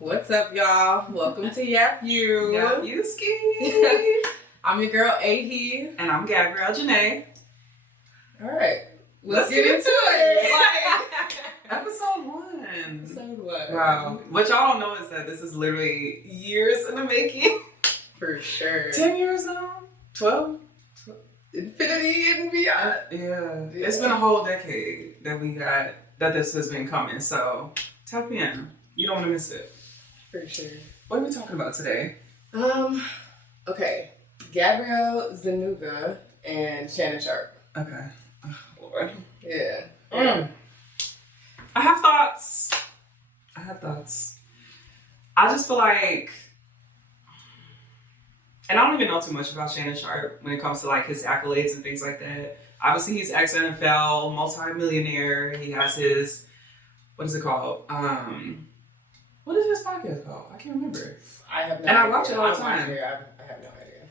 What's up, y'all? Welcome to Yap U. Yap U ski. I'm your girl, Ehi. And I'm Gabriella Janae. All right. Let's get into it. Episode 1. Episode 1. Wow. What y'all don't know is that this is literally years in the making. For sure. 10 years now? 12? Infinity and beyond. Yeah. It's been a whole decade that this has been coming. So tap in. You don't want to miss it. For sure. What are we talking about today? Okay. Gabriella Zuniga and Shannon Sharpe. Okay. Oh, Lord. Yeah. I have thoughts. I just feel like, and I don't even know too much about Shannon Sharpe when it comes to like his accolades and things like that. Obviously, he's ex-NFL, multi-millionaire. He has his, what is it called? What is his podcast called? I can't remember. I have no and idea. I watch it all the time. I have no idea.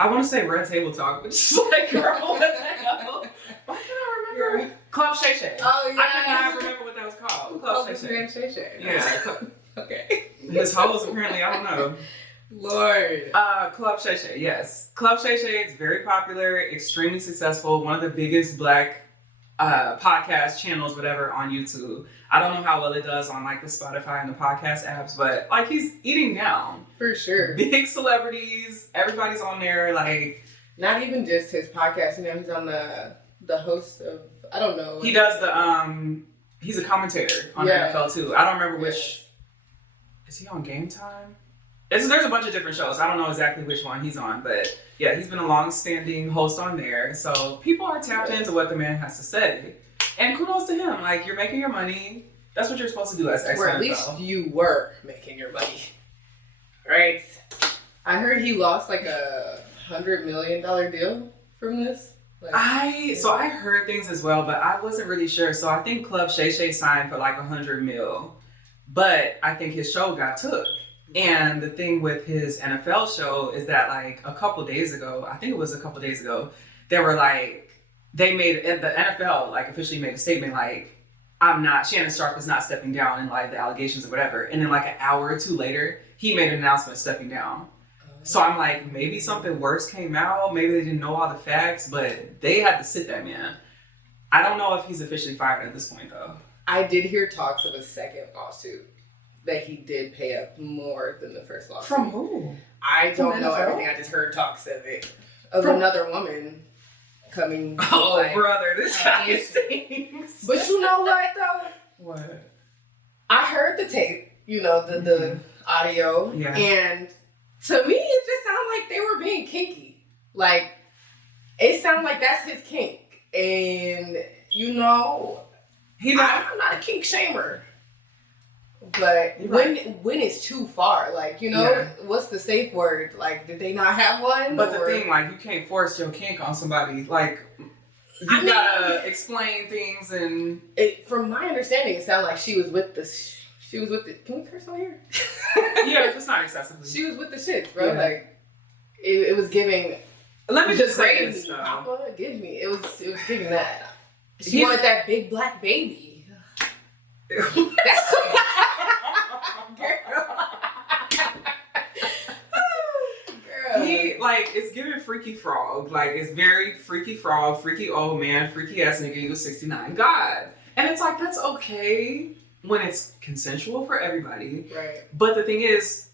I want to say Red Table Talk, but it's like, girl, what the hell? Why can't I remember? Club Shay Shay. Oh, yeah. I cannot remember what that was called. Club Shay Shay. Yeah. Okay. His hoes apparently, I don't know. Lord. Club Shay Shay, yes. Club Shay Shay is very popular, extremely successful, one of the biggest Black podcast channels, whatever, on YouTube. I don't know how well it does on like the Spotify and the podcast apps, but like he's eating down. For sure. Big celebrities, everybody's on there, like. Not even just his podcast, he's on the host of, I don't know. He does he's a commentator on NFL too. I don't remember which, is he on Game Time? There's a bunch of different shows. I don't know exactly which one he's on, but yeah, he's been a long-standing host on there. So people are tapped into what the man has to say. And kudos to him. Like, you're making your money. That's what you're supposed to do as ex-NFL. Or at least you were making your money. Right? I heard he lost like a $100 million deal from this. So I heard things as well, but I wasn't really sure. So I think Club Shay Shay signed for like $100 million. But I think his show got took. And the thing with his NFL show is that like a couple days ago, they were like, the NFL like officially made a statement like, Shannon Sharpe is not stepping down in like the allegations or whatever. And then like an hour or two later, he made an announcement stepping down. So I'm like, maybe something worse came out. Maybe they didn't know all the facts, but they had to sit that man. I don't know if he's officially fired at this point though. I did hear talks of a second lawsuit. That he did pay up more than the first lawsuit. From who? I don't know everything. I just heard talks of it. Of another woman coming. Oh, like, brother, this guy stinks. But you know what, though? What? I heard the tape, the audio. Yeah. And to me, it just sounded like they were being kinky. Like, it sounded like that's his kink. And, I'm not a kink shamer. But when it's too far, like, what's the safe word? Like, did they not have one? But the thing, like, you can't force your kink on somebody. Like, you gotta explain things and... From my understanding, it sounded like she was with the... Can we curse on here? Yeah, just not excessively. She was with the shit, bro. Yeah. Like, it was giving... Let me just say this, though. Papa, give me. It was giving that. She wanted that big black baby. That's... It's giving freaky frog. Like, it's very freaky frog, freaky old man, freaky ass nigga, you was 69. God. And it's like, that's okay when it's consensual for everybody. Right. But the thing is,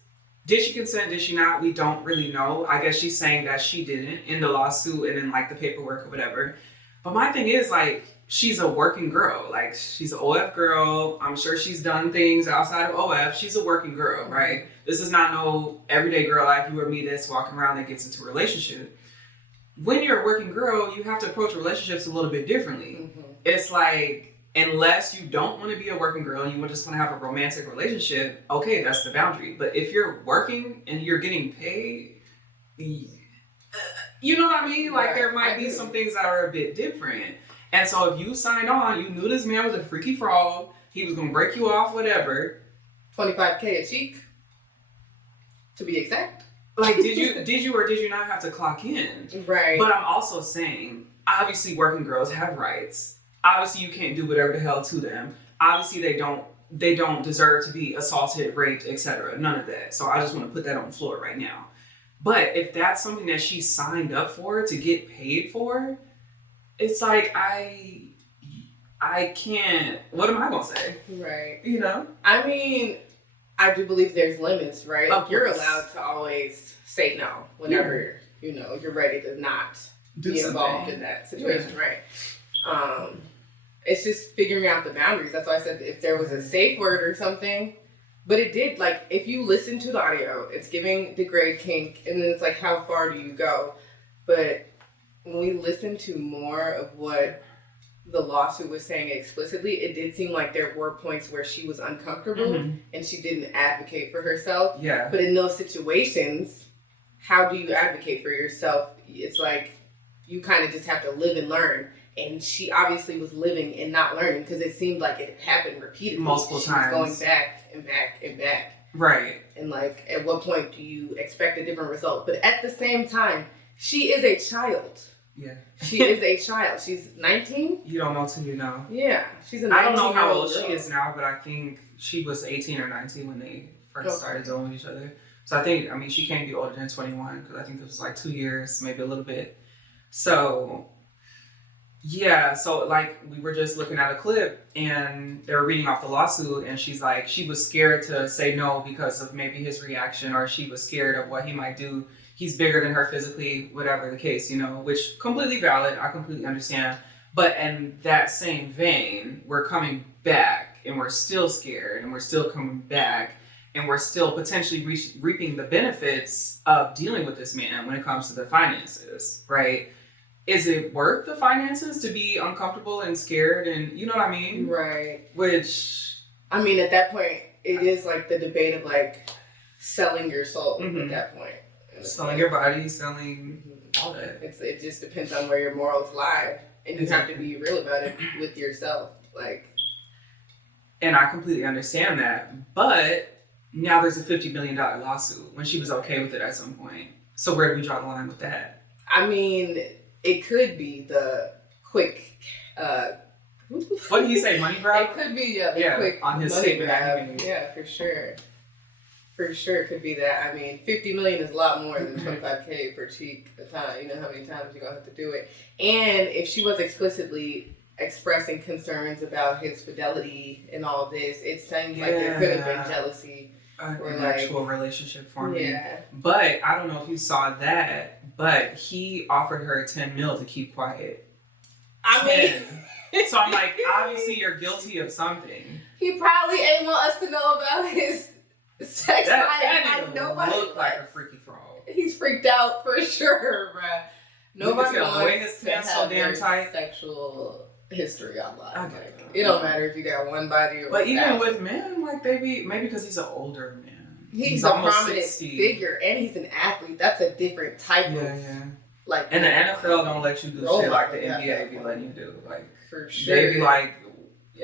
did she consent? Did she not? We don't really know. I guess she's saying that she didn't in the lawsuit and in like the paperwork or whatever. But my thing is, like, she's a working girl. Like, she's an OF girl. I'm sure she's done things outside of OF. She's a working girl, right? This is not no everyday girl like you or me that's walking around that gets into a relationship. When you're a working girl, you have to approach relationships a little bit differently. Mm-hmm. It's like, unless you don't want to be a working girl and you just want to have a romantic relationship, okay, that's the boundary. But if you're working and you're getting paid, you know what I mean? Like, there might be some things that are a bit different. And so if you signed on, you knew this man was a freaky frog, he was going to break you off, whatever. $25K a cheek, to be exact. Like, did you or did you not have to clock in? Right. But I'm also saying, obviously working girls have rights. Obviously you can't do whatever the hell to them. Obviously they don't they don't deserve to be assaulted, raped, etc. None of that. So I just want to put that on the floor right now. But if that's something that she signed up for to get paid for, it's like I can't. What am I gonna say? Right. You know. I mean, I do believe there's limits, right? Of You're course. allowed to always say no whenever you're ready to not be involved in that situation, right? It's just figuring out the boundaries. That's why I said if there was a safe word or something. But it did, like, if you listen to the audio, it's giving the grade kink, and then it's like, how far do you go? But when we listened to more of what the lawsuit was saying explicitly, it did seem like there were points where she was uncomfortable and she didn't advocate for herself. Yeah. But in those situations, how do you advocate for yourself? It's like you kind of just have to live and learn. And she obviously was living and not learning because it seemed like it happened repeatedly. Multiple times. She was going back and back and back. Right. And like, at what point do you expect a different result? But at the same time, she is a child. Yeah. She is a child. She's 19? You don't know till you know. Yeah. She's a 19-year-old I don't know how old girl. she is now, but I think she was 18 or 19 when they first started dealing with each other. So I mean, she can't be older than 21 because I think it was like 2 years, maybe a little bit. So, yeah. So, like, we were just looking at a clip and they were reading off the lawsuit and she's like, she was scared to say no because of maybe his reaction, or she was scared of what he might do. He's bigger than her physically, whatever the case, which completely valid. I completely understand. But in that same vein, we're coming back and we're still scared and we're still coming back and we're still potentially reaping the benefits of dealing with this man when it comes to the finances, right? Is it worth the finances to be uncomfortable and scared and, you know what I mean? Right. Which, I mean, at that point, it is like the debate of like selling your soul at that point. selling your body, selling all that. It just depends on where your morals lie. And you have to be real about it with yourself. Like, and I completely understand that. But now there's a $50 million lawsuit when she was okay with it at some point. So where do we draw the line with that? I mean, it could be the quick, what did he say, money grab? It could be, the quick on his money statement grab. that he made. Yeah, for sure. For sure, it could be that. I mean, $50 million is a lot more than $25K per cheek a time. You know how many times you're going to have to do it. And if she was explicitly expressing concerns about his fidelity and all this, it seems like there could have been jealousy. An actual relationship forming. Yeah. But I don't know if you saw that, but he offered her $10 million to keep quiet. I mean... So I'm like, obviously you're guilty of something. He probably ain't want us to know about his sex life. That Nobody look like a freaky frog. He's freaked out for sure, bruh. Nobody wants to pants have so damn their tight. Sexual history online. Okay. Like, it don't matter if you got one body or But even 1,000. with men, like maybe because he's an older man. He's a almost prominent 60. figure, and he's an athlete. That's a different type of like. And the NFL don't let you do role shit like the model, NBA be letting you do. Like for sure. they be like,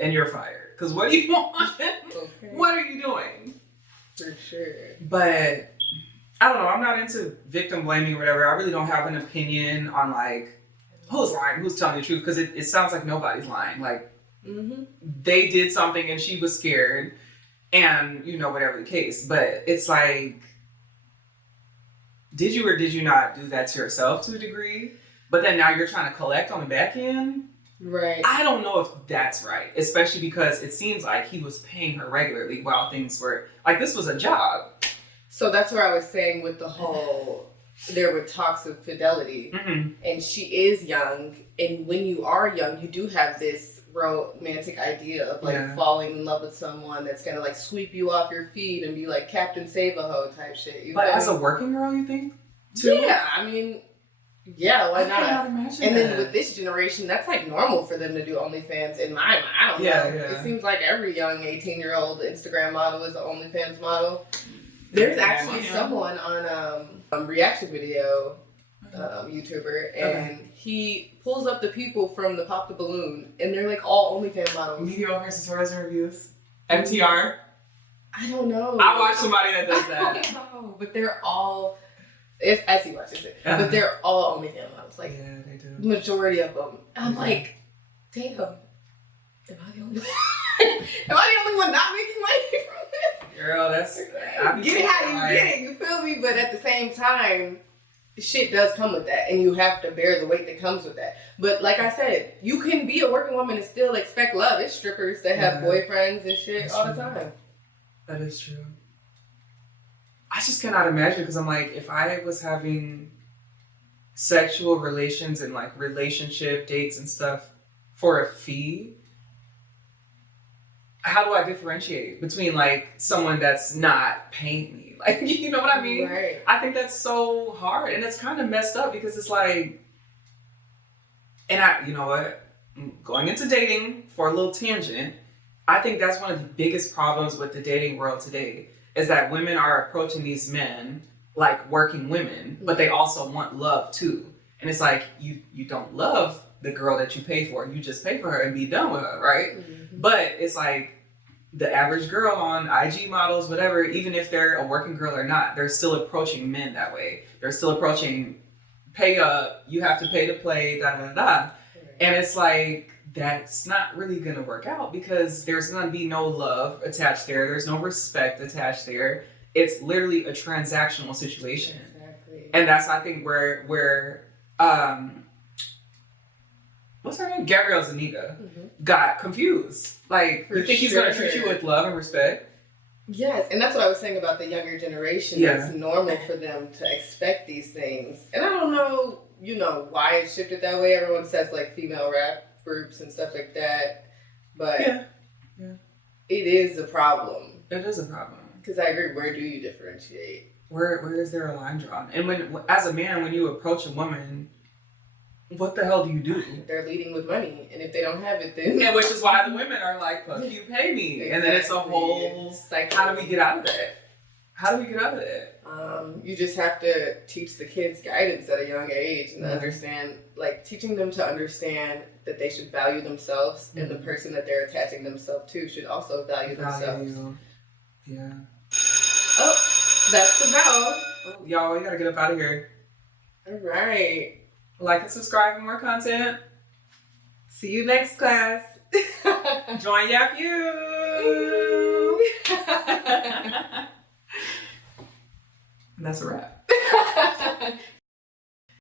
and you're fired. Because what do you want? Okay. What are you doing? For sure. But I don't know. I'm not into victim blaming or whatever. I really don't have an opinion on like who's lying, who's telling the truth. Because it sounds like nobody's lying. Like they did something and she was scared, and whatever the case. But it's like, did you or did you not do that to yourself to a degree? But then now you're trying to collect on the back end. Right. I don't know if that's right, especially because it seems like he was paying her regularly while things were like, this was a job. So that's where I was saying with the whole, there were talks of fidelity, and she is young, and when you are young, you do have this romantic idea of like falling in love with someone that's gonna like sweep you off your feet and be like Captain Save-A-Ho type shit. But as a working girl, you think? Too? Yeah, I mean, yeah, why I not? cannot imagine and that. then with this generation, that's like normal for them to do OnlyFans. In my mind, I don't know. Yeah. It seems like every young 18-year-old Instagram model is an OnlyFans model. There's actually someone on a reaction video, YouTuber, and he pulls up the people from the Pop the Balloon, and they're like all OnlyFans models. Mediocre tutorials and reviews. MTR. I don't know. I watch somebody that does that. I don't know, but they're all. As he watches it, but they're all OnlyFans models. Like, yeah, they do. Majority of them. I'm like, damn. Am I the only one? Am I the only one not making money from this? Girl, that's get it how you get it. You feel me? But at the same time, shit does come with that, and you have to bear the weight that comes with that. But like I said, you can be a working woman and still expect love. It's strippers that have boyfriends and shit That's all true. the time. That is true. I just cannot imagine, because I'm like, if I was having sexual relations and like relationship dates and stuff for a fee, how do I differentiate between like someone that's not paying me? Like, you know what I mean? Right. I think that's so hard, and it's kind of messed up, because it's like, and you know what? Going into dating for a little tangent, I think that's one of the biggest problems with the dating world today, is that women are approaching these men like working women, but they also want love too. And it's like, you don't love the girl that you pay for. You just pay for her and be done with her, right? Mm-hmm. But it's like the average girl on IG models, whatever, even if they're a working girl or not, they're still approaching men that way. They're still approaching, pay up, you have to pay to play, da da da da. Right. And it's like, that's not really gonna work out, because there's gonna be no love attached there. There's no respect attached there. It's literally a transactional situation. Exactly. And that's, I think, where what's her name? Gabriella Zuniga got confused. Like, you think he's gonna treat you with love and respect? Yes, and that's what I was saying about the younger generation. Yeah. It's normal for them to expect these things. And I don't know, why it shifted that way. Everyone says like female rap groups and stuff like that, but it is a problem. It is a problem. Because I agree. Where do you differentiate? Where is there a line drawn? And when, as a man, when you approach a woman, what the hell do you do? They're leading with money, and if they don't have it, then and which is why the women are like, "Fuck you, pay me," exactly. And then it's a whole cycle. How do we get out of that? How do we get out of that? You just have to teach the kids guidance at a young age and understand, like teaching them to understand that they should value themselves, and the person that they're attaching themselves to should also value themselves. Yeah. Oh, that's the bell. Oh, y'all, we gotta get up out of here. All right. Like and subscribe for more content. See you next class. Join Yap U. And that's a wrap.